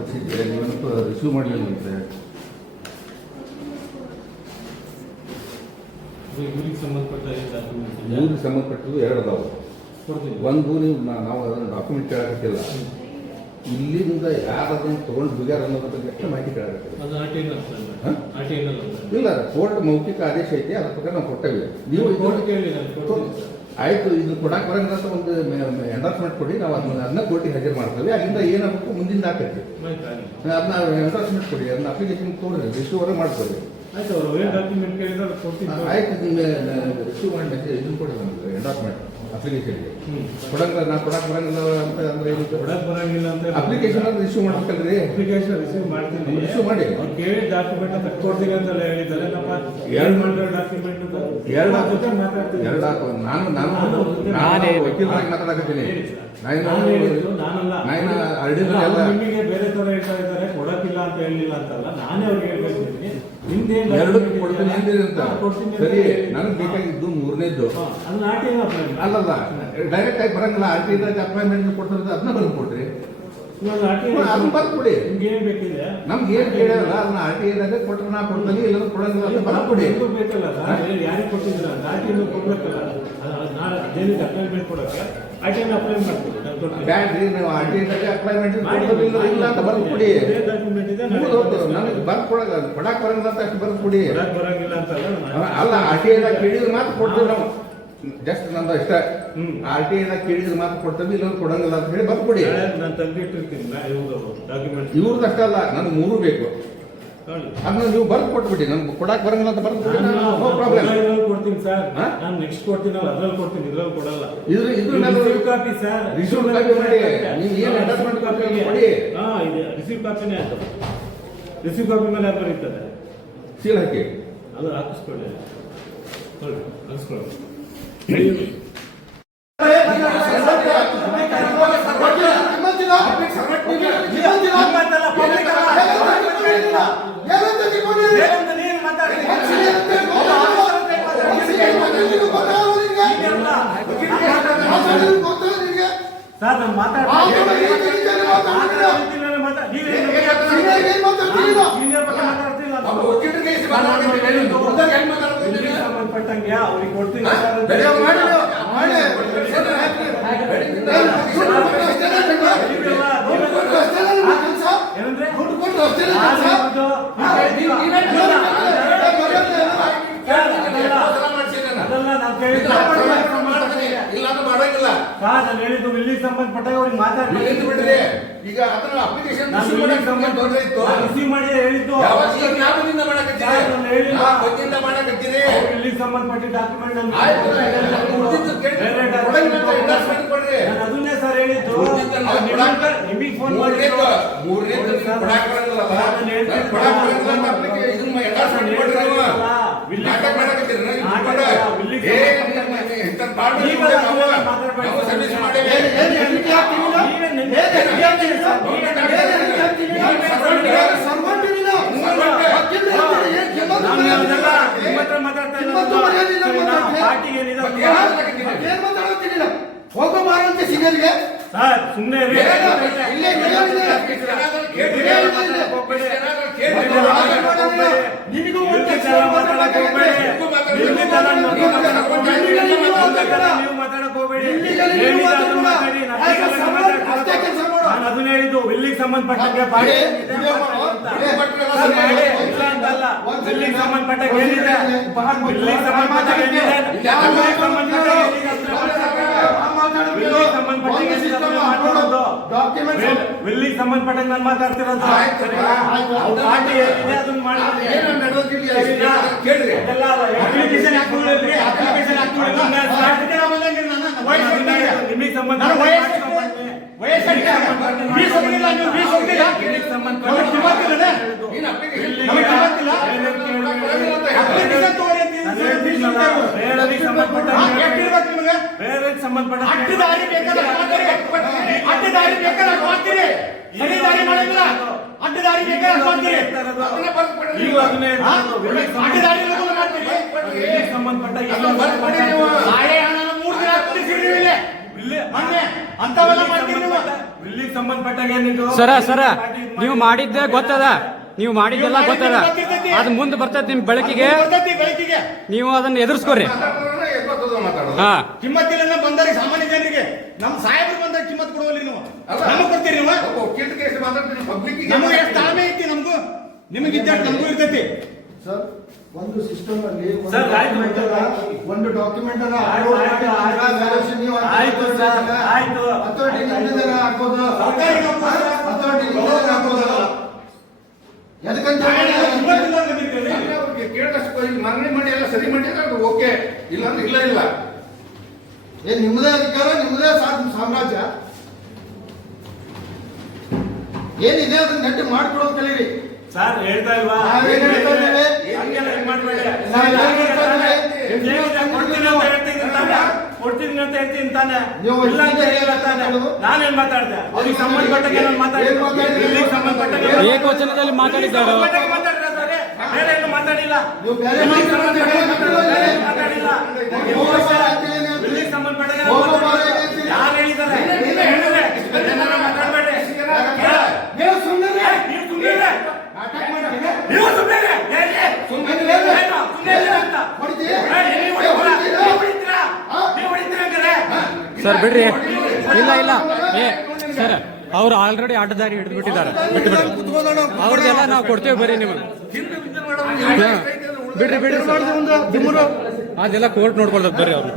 ಕೊಡಿಸಿದ್ದೆ ನೀವೇನಪ್ಪ receive ಮಾಡಲಿಲ್ಲಂತೆ ಇವ್ರಿಗೆ ಸಂಬಂಧಪಟ್ಟ document ಮೂರಿಗೆ ಸಂಬಂಧಪಟ್ಟದ್ದು ಎರಡು ಅದಾವೆ ಕೊಡ್ತೀನಿ. ಒಂದು ನೀವು ನಾ- ನಾವು ಅದನ್ನು ಡಾಕ್ಯುಮೆಂಟ್ ಕೇಳಾಕತ್ತಿಲ್ಲ. ಇಲ್ಲಿಂದ ಯಾರು ಅದನ್ನು ತೊಗೊಂಡು ಬಿಗಾರ ಅನ್ನೋದ್ರ ಬಗ್ಗೆ ಎಷ್ಟು ಮಾಹಿತಿ ಕೇಳಾಕತ್ತಿಲ್ಲ. ಅದು ಆರ್ ಟಿ ಎನ್ ಹಾ? ಆರ್ ಟಿ ಎನ್ ಇಲ್ಲ ಕೋರ್ಟ್ ಮೌಖಿಕ ಆದೇಶ ಐತಿ ಅದ್ರ ಪ್ರಕಾರ ನಾವು ಕೊಟ್ಟೇವೆ. ನೀವು ಕೋರ್ಟ್ ಕೇಳಿ ನಾನು ಕೊಡ್ತೀನಿ ಸರ್. ಆಯ್ತು ಇದು ಕೊಡಕ್ಕೆ ಬರಂಗಿಲ್ಲ ಅಂತ ಒಂದು ಎಂಡಾರ್ಸ್ಮೆಂಟ್ ಕೊಡಿ ನಾವು ಅದನ್ನ ಅದನ್ನ ಕೋರ್ಟಿಗೆ ಹಾಜರು ಮಾಡ್ತೇವೆ ಅಲ್ಲಿಂದ ಏನಾಗಬೇಕು ಮುಂದಿನ ಆಗಲಿ ಅದನ್ನ ಎಂಡಾರ್ಸ್ಮೆಂಟ್ ಕೊಡಿ ಅದನ್ನ ಅಪ್ಲಿಕೇಶನ್ ತೋರಿ ರಿಸೀವರ್ ಮಾಡ್ಕೊಡಿ ಆಯ್ತು ಅವರು ಏನು ಡಾಕ್ಯುಮೆಂಟ್ ಕೇಳಿದ್ರೆ ಅದು ಕೊಡ್ತೀನಿ. ಆಯ್ತು ನಿಮ್ಮ ರಿಸೀವ್ ಮಾಡಿ ಮೆಸೇಜ್ ಇದನ್ನ ಕೊಡಿ ನಮಗೆ ಎಂಡರ್ಸ್ಮೆಂಟ್ ಅಪ್ಲಿಕೇಶನ್ಗೆ. ಕೊಡಂಗಿಲ್ಲ ನಾ ಕೊಡಕ್ಕೆ ಬರಂಗಿಲ್ಲ ಅಂತ ಅಂದ್ರೆ ಏನು? ಕೊಡಕ್ ಬರಂಗಿಲ್ಲ ಅಂತ ಅಪ್ಲಿಕೇಶನ್ ಅದು ರಿಸೀವ್ ಮಾಡ್ಬೇಕಲ್ರಿ? ಅಪ್ಲಿಕೇಶನ್ ರಿಸೀವ್ ಮಾಡ್ತೀನಿ. ಇಶ್ಯೂ ಮಾಡಿ. ಅವ್ರು ಕೇಳಿ ಡಾಕ್ಯುಮೆಂಟ್ ತಕ್ಕೊಡ್ತೀನಿ ಅಂತ ಹೇಳಿದ್ದಾರೆ. ನಮ್ಮ ಎರಡು ಮಾಡಿರೋ ಡಾಕ್ಯುಮೆಂಟ್ ಎರಡು ಜೊತೆ ಮಾತಾಡ್ತೀನಿ. ಎರಡು ಹಾಕು. ನಾನು ನಾನು ನಾನು ನಾನು ವಕೀಲರಾಗಿ ಮಾತಾಡಕತ್ತೀನಿ. ನಾನು ನಾನು ನಾನಲ್ಲ. ನಾನು ಅರ್ಡಿನ ಎಲ್ಲ. ನಿಮಗೆ ಬೇರೆ ತರ ಹೇಳ್ತಾ ಇದ್ದಾರೆ. ಕೊಡಕ್ಕಿಲ್ಲ ಅಂತ ಹೇಳಿಲ್ಲ ಅಂತಲ್ಲ. ನಾನೇ ಅವ್ರಿಗೆ ನಿಮ್ದೇನ್ ಎರಡಕ್ಕೂ ಕೊಡ್ತೀನಿ ಅಂತ ಸರಿ. ನನಗೆ ಬೇಕಾಗಿದ್ದು ಮೂರನೇದ್ದು. ಅಲ್ಲಲ್ಲ ಡೈರೆಕ್ಟ್ ಆಗಿ ಬರಂಗಿಲ್ಲ. ಆರ್ ಟಿ ಅಪಾಯಿಂಟ್ಮೆಂಟ್ ಕೊಡ್ತಾರೆ ಅದನ್ನ ಬರ್ದು ನಿಮ್ಗೆ ಏನ್ ಬೇಕಿದೆ? ನಮ್ಗೆ ಏನು ಕೇಳಿರಲ್ಲ ಅದನ್ನ ಆರ್ ಟಿ ಐದಾಗ ಕೊಟ್ರೆ ನಾ ಕೊಡ್ತೀನಿ ಇಲ್ಲ ಕೊಡಂಗಿಲ್ಲ ಅಂತ ಇದು ಬೇಕಲ್ಲ ಯಾರಿಗೆ ಕೊಟ್ಟಿದ್ದೀರ? ಅಂತ ಆರ್ ಟಿ ಎನ್ ಕೊಡ್ಬೇಕಲ್ಲ. ಅದು ನಾಳೆ ಅದೇನಿದೆ ಅಪಾಯಿಂಟ್ಮೆಂಟ್ ಕೊಡಕ್ಕೆ. ಆರ್ ಟಿ ಎನ್ ಅಪ್ಲೈ ಮಾಡ್ತೀನಿ ನಾನು ಕೊಡ್ತೀನಿ ಬ್ಯಾಡ್ರಿ ನೀವು ಆರ್ ಟಿ ಐದಾಗ ಅಪಾಯಿಂಟ್ಮೆಂಟ್ ಕೊಡ್ತಿಲ್ಲ ಇಲ್ಲ ಅಂತ. ನನಗೆ ಕೊಡಕ್ಕೆ ಕೊಡಕ್ ಬರಂಗಿಲ್ಲ ಅಂತ ಅಷ್ಟು ಬರಂಗಿಲ್ಲ ಅಲ್ಲ ಆರ್ ಟಿ ಐದಾಗ ಕೇಳಿದ್ರೆ ಮಾತ್ರ ಕೊಡ್ತೀವಿ ನಾವು. ಜಸ್ಟ್ ನಂದು ಇಷ್ಟ. ಆರ್ ಟಿ ಐನ ಕೇಳಿದ್ರೆ ಮಾತ್ರ ಕೊಡ್ತೀವಿ ಇಲ್ಲ ಕೊಡಂಗಿಲ್ಲ ಅಂತ ಹೇಳಿ ಬರ್ದು ಕೊಡಿ. ನಾಳೆ ನಾನು ತೆಗ್ದಿಟ್ಟಿರ್ತೀನಿ ನಾ ಇವ್ರದ್ದು ಅಷ್ಟೇ ಅಲ್ಲ ನನಗೆ ಮೂರು ಬೇಕು. ಅದನ್ನ ನೀವು ಬರ್ದು ಕೊಟ್ಬಿಡಿ ನಮ್ಗೆ ಕೊಡಕ್ ಬರಂಗಿಲ್ಲ ಅಂತ ಬರ್ದು ಕೊಡಿ. ನೋ ಪ್ರಾಬ್ಲಮ್ ಕೊಡ್ತೀನಿ ಸರ್? ನಾನು ನೆಕ್ಸ್ಟ್ ಕೊಡ್ತೀನಿ ಅದ್ರಲ್ಲಿ ಕೊಡ್ತೀನಿ ಇದ್ರಲ್ಲಿ ಕೊಡಲ್ಲ. ಇದು ಇದ್ರ ಮೇಲೆ receive copy sir. Receive copy ಮಾಡಿ. ನೀವು ಏನು ಅಟ್ಯಾಚ್ಮೆಂಟ್ ಕಾಪಿ ಕೊಡಿ. ಹಾ ಇದೆ. ರಿಸೀವ್ ಕಾಪಿನೇ ಅದು ರಿಸೀವ್ ಕಾಪಿ ಮೇಲೆ ಯಾರು ಬರೀತದೆ ಸೀಲ್ ಹಾಕಿ. ಅದು ಹಾಕಿಸ್ಕೊಳ್ಳಿ. ಹಾಕಿಸ್ಕೊಳ್ಳಿ. ಸರ್ ನಾನು ಸಂಬಂಧಪಟ್ಟಂಗೆ ಅವ್ರಿಗೆ ಕೊಡ್ತೀನಿ ಅದಲ್ಲ ಕೇಳಿದ್ದು ನಾನು ಮಾಡಂಗಿಲ್ಲ ಸರ್ ನಾನು ಹೇಳಿದ್ದು ಇಲ್ಲಿಗೆ ಸಂಬಂಧಪಟ್ಟಾಗ ಅವ್ರಿಗೆ ಮಾತಾಡ್ತೀನಿ ಬಿಡ್ರಿ ಈಗ ಅದನ್ನ ಅಪ್ಲಿಕೇಶನ್ ನಾನು ಸಂಬಂಧ ತೊಂದ್ರೆ ಇತ್ತು ರಿಸೀವ್ ಮಾಡಿ ಹೇಳಿದ್ದು. ಯಾವಾಗ ಈಗ ಯಾವಾಗಿಂದ ಮಾಡಕತ್ತೀರಿ? ನಾನು ಹೇಳಿಲ್ಲ. ಯಾವ ಹೊತ್ತಿಂದ ಮಾಡಕತ್ತೀರಿ? ಅವ್ರು ಇಲ್ಲಿಗೆ ಸಂಬಂಧಪಟ್ಟ ಡಾಕ್ಯುಮೆಂಟ್ ಆಯ್ತು ಉಳಿದಿದ್ದು ಕೇಳಿ. ಕೊಡಂಗಿಲ್ಲ ಅಂತ endorsement ಕೊಡ್ರಿ. ನಾನು ಅದನ್ನೇ ಸರ್ ಹೇಳಿದ್ದು. ಅವ್ರು ನಿಮಗೆ ಫೋನ್ ಮೂರನೇದ್ದು ಮಾಡಿ ಮೂರನೇದ್ದು ನೀವು ಕೊಡಾಕ್ ಬರಂಗಿಲ್ಲಲ್ಲ ನಾನು ಹೇಳ್ತೀನಿ. ನಾನು ಕೊಡಾಕ್ ಬರಂಗಿಲ್ಲ ಅಂತ application ಇದನ್ನ endorsement ಕೊಡ್ರಿ ನೀವು ನಾಟಕ ಮಾಡಕತ್ತೀರಿ ನೀವು ನಾಟಕ ಏ, ಸಂಬಂಧ- ನಿಮ್ಮ- ನಿಮ್ಮ ಇಂಥದ್ದು ಮಾಡ್ಬೇಡಿ ಈಗ ನಾವು ಅದನ್ನ ಮಾತಾಡ್ಬೇಡಿ. ನಾವು ಸರ್ವಿಸ್ ಮಾಡೇವಿ ನೀವೇ ನೆನ್ನೆ- ಹೇಳ್ತೀನಿ ಸರ್, ನೀವೇ ನಾನು ಅದನ್ನೆಲ್ಲ ನಿಮ್ಮ ಹತ್ರ ಮಾತಾಡ್ತಾ ಇಲ್ಲ. ಸರಿ, ನಾನು ಪಾರ್ಟಿಗೆ ಏನಿದೆ ಅದನ್ನ ಹೋಗಬಾರಂತೆ ಸಿಗಲ್ಗೆ ಸರ್ ಸುಮ್ಮನೆ ಇಲ್ಲೇ ಹೇಳಿದೆ. ನಿನಗೂ ಒಂದು ನಾನು ಅದನ್ನ ಹೇಳಿದ್ದು ವಿಲ್ಲಿಗೆ ಸಂಬಂಧಪಟ್ಟಂಗೆ ಪಾಡಿ ಏನಿದೆ ಸರ್, ಮಾಡಿ. ಇಲ್ಲ ಅಂತಲ್ಲ. ವಿಲ್ಲಿಗೆ ಸಂಬಂಧಪಟ್ಟಾಗ ಏನಿದೆ? ಇಲ್ಲಿಗೆ ಸಂಬಂಧಪಟ್ಟಾಗ ಏನಿದೆ? ವಿಲ್ಲಿಗೆ ಸಂಬಂಧಪಟ್ಟಾಗ ಏನಿದೆ? ಅದನ್ನ ವಿಲ್ಲಿಗೆ ಸಂಬಂಧಪಟ್ಟಾಗ ಏನಿದೆ? ಅದನ್ನ ಮಾತಾಡೋದು? ವಿಲ್- ವಿಲ್ಲಿಗೆ ಸಂಬಂಧಪಟ್ಟಂಗೆ ನಾನು ಮಾತಾಡ್ತಿರೋದು. ಪಾರ್ಟಿ ಏನಿದೆ? ಅದನ್ನ ಮಾಡಿ ಏನು ನಡೆದಿಲ್ಲ ಕೇಳ್ರಿ ಅದೆಲ್ಲ ಅಪ್ಲಿಕೇಶನ್ ಹಾಕ್ಕೊಳ್ಳಿ ಅಪ್ಲಿಕೇಶನ್ ಹಾಕ್ಕೊಳ್ಳಿ ನಿಮಗೆ ಸಂಬಂಧ ನೀನು application ಸಂಬಂಧಪಟ್ಟ ಅದನ್ನ ಬರ್ದು ಕೊಡ್ರಿ. ಈಗ ಅದನ್ನೇ ಹೇಳ್ತಿರೋದು. ವಿಲ್ಲಿಗೆ ಸಂಬಂಧಪಟ್ಟ ಅದನ್ನ ಬರ್ದು ಕೊಡಿ ನೀವು. ವಿಲ್ಲಿ- ಅಂತವೆಲ್ಲ ಮಾಡ್ತೀರಿ ಹಣ ಮೂರು ದಿನ ಸರ ಸರ ನೀವು ಮಾಡಿ- ಮಾಡಿದ್ದೆ ಗೊತ್ತದ? ನೀವು ಮಾಡಿದ್ದೆಲ್ಲ ನೀವು ಗೊತ್ತದ? ಅದ್ ಮುಂದ್ ಅದು ಮುಂದೆ ಬರ್ತೈತಿ ನಿಮ್ ಬೆಳಕಿಗೆ. ಬೆಳಕಿಗೆ. ನೀವು ಅದನ್ನ ಎದುರಿಸ್ಕೊರಿ. ಹಾ. ಕಿಮ್ಮತ್ತಿಲ್ಲ ಬಂದವರಿಗೆ ಸಾಮಾನ್ಯ ಜನರಿಗೆ ನಮ್ಮ ಸಾಹೇಬ್ರು ಬಂದಾಗ ಕಿಮ್ಮತ್ ಕೊಡುವಲ್ಲಿ ನೀವು. ನಮಗೆ ಕೊಡ್ತೀರಿ ನೀವು? ಒಬ್ಬ ಕೇಸ್ ಮಾತಾಡ್ತೀನಿ ಪಬ್ಲಿಕ್ ನಮಗೆ ಎಷ್ಟು ತಾಳ್ಮೆ ಐತಿ ನಮಗೂ? ನಿಮಗೆ ಇದ್ದಷ್ಟು ನಮಗೂ ಇರ್ತೈತಿ. ಸರ್ ಒಂದು ಸಿಸ್ಟಮ್ ಅಲ್ಲಿ ಒಂದು ಸರ್, ಆಯ್ತು. document ಒಂದು ಡಾಕ್ಯುಮೆಂಟ್ ಅನ್ನ ಅಪ್ಲೋಡ್ ಆಯ್ತು, ಆಯ್ತು. valuation ನೀವು ಆಯ್ತು, ಸರ್, ಆಯ್ತು. ಅಥಾರಿಟಿ ನಿಮ್ಮಿಂದನೇ ನೌಕರರ ಅಥಾರಿಟಿ ನಿಮ್ಮಿಂದನೇ ಹಾಕ್ಬೋದು ಎದಕ್ಕಂತ ಇಲ್ಲಿ ಮನವಿ ಮಾಡಿ ಎಲ್ಲ ಸರಿ ಮಾಡಿದ್ರೆ ಅದು ಓಕೆ. ಇಲ್ಲ ಅಂದ್ರೆ ಇಲ್ಲ ಇಲ್ಲ. ಏ ನಿಮ್ಮದೇ ಅಧಿಕಾರ ನಿಮ್ಮದೇ ಸಾಮ್ರಾಜ್ಯ. ಏನಿದೆ ಅದನ್ನ ನೆಟ್ಟು ಮಾಡ್ಕೊಡೋದು ಕಲೀರಿ ಸರ್ ಹೇಳ್ತಾ ಇಲ್ವಾ? ನಾವೇನ್ ಹೇಳ್ತಾ ಇದ್ದೀವಿ? ಕೊಡ್ತೀನಿ ಅಂತ ಹೇಳ್ತೀನಿ ತಾನೆ. ಕೊಡ್ತೀನಿ ಅಂತ ಹೇಳ್ತೀನಿ ತಾನೆ. ನೀವು ಇಲ್ಲ ಅಂತ ಹೇಳಿಲ್ಲ ತಾನೆ. ನಾನೇನ್ ಮಾತಾಡ್ದೆ? ಅವ್ರಿಗೆ ಸಂಬಂಧಪಟ್ಟಾಗ ಸಂಬಂಧಪಟ್ಟಾಗ ಏಕವಚನದಲ್ಲಿ ಮಾತಾಡಿದ್ದಾರೆ. ಮಾತಾಡಿಲ್ಲ. ಮಾತಾಡಿಲ್ಲ. ಮಾತಾಡಿಲ್ಲ ಹೋಗೋ ಬಾರ ಅಂತ ಏನ್ ಹೇಳ್ತೀರಿ? ಇಲ್ಲಿಗೆ ಸಂಬಂಧಪಟ್ಟಾಗ ಹೋಗೋ ಬಾರ ಏನ್ ಹೇಳ್ತೀರಿ? ಯಾರು ಹೇಳಿದ್ದಾರೆ ಹೇಳಿದ್ರೆ ಏನಾರ ಮಾತಾಡ್ಬೇಡಿ ನೀವು ಸುಮ್ಮನೆ ನೀವು ಸುಮ್ಮನೆ ನಾಟಕ ಮಾಡ್ತೀರಿ ನೀವು ಸುಮ್ಮನೆ ಸುಮ್ಮನೆ ಏನು? ಸುಮ್ಮನೆ ಇಲ್ಲ ಅಂತ ಹೊಡಿತೀರಿ? ಏ, ನೀವು ಹೊಡಿತೀರಾ? ನೀವು ಹೊಡಿತೀರಾ? ನೀವು ಹೊಡಿತೀರಾ ಹಂಗಾರೆ? ಸರ್ ಬಿಡ್ರಿ. ಇಲ್ಲ ಇಲ್ಲ. ಏ ಸರ್ ಅವ್ರು ಆಲ್ರೆಡಿ ಆಟದಾರಿ ಹಿಡಿದು ಬಿಟ್ಟಿದ್ದಾರೆ ಬಿಟ್ಟು ಬಿಡ್ರಿ. ಅವ್ರಿಗೆಲ್ಲ ನಾವು ಕೊಡ್ತೇವೆ ಬರೀ ನಿಮಗೆ. ಬಿಡ್ರಿ ಬಿಡ್ರಿ. ಅದೆಲ್ಲ ಕೋರ್ಟ್ ನೋಡ್ಕೊಳ್ತದೆ ಬರ್ರಿ ಅವ್ರು.